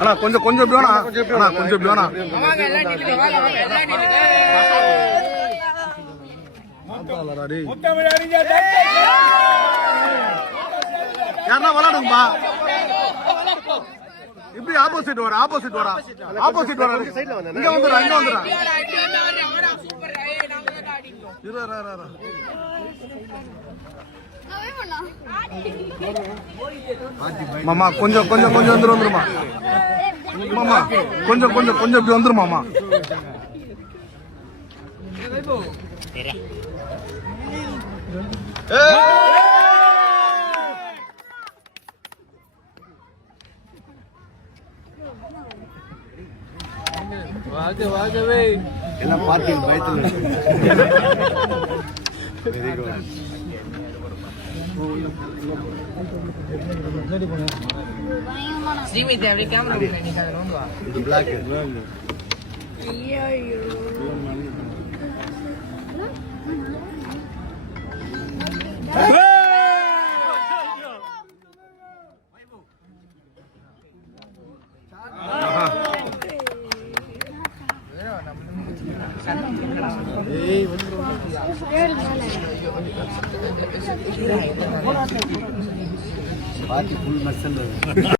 அண்ணா கொஞ்சம் கொஞ்சம் இப்படி வேணா அண்ணா கொஞ்சம் இப்படி வேணா யாருன்னா விளாடுங்கப்பா இப்படி ஆப்போசிட் வர ஆப்போசிட் வர ஆப்போசிட் வர இங்க வந்துடுறா இங்க வந்துடுறா மாமா கொஞ்சம் கொஞ்சம் கொஞ்சம் வந்துருமா மாமா கொஞ்சம் கொஞ்சம் கொஞ்சம் இப்படி வந்துருமாமா வாகவே எல்லாம் பார்ட்டியில் பயத்தில் வெரி குட் ஸ்ரீமித் அப்படியே கேமரா நீங்க அதை நோண்டுவா இது பிளாக் ஐயோ பார்ட்டி ஃபுல் மசல்